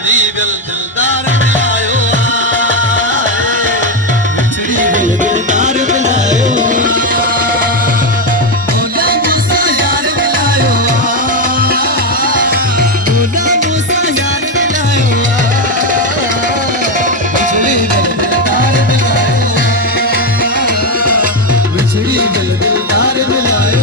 बिछड़ी दिल दिलदार मिलायो बिछड़ी दिल दिलदार मिलायो भोला मूसा यार मिलायो भोला मूसा यार मिलायो बिछड़ी दिल दिलदार मिलायो बिछड़ी दिल दिलदार मिलायो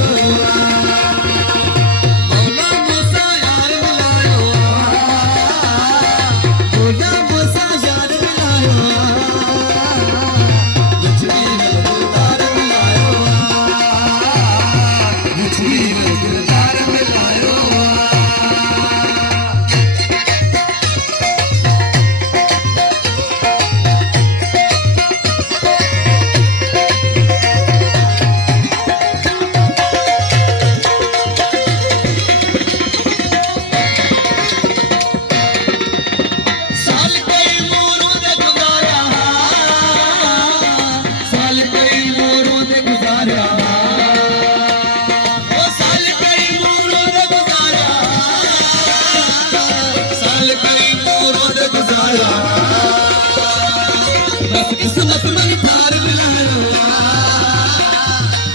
किस्मत मन प्यार मिलायो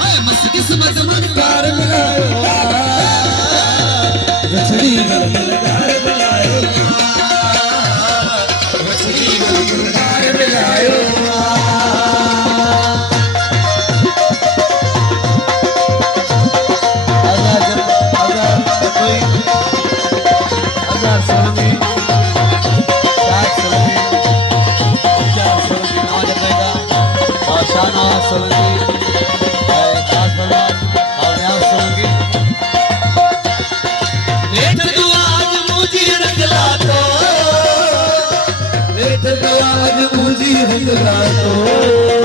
हाय मस्त किस्मत मन प्यार मिलायो बिछड़ी दिल दिलदार मिलायो बिछड़ी दिल दिलदार मिलायो आज मुझे हंगला तो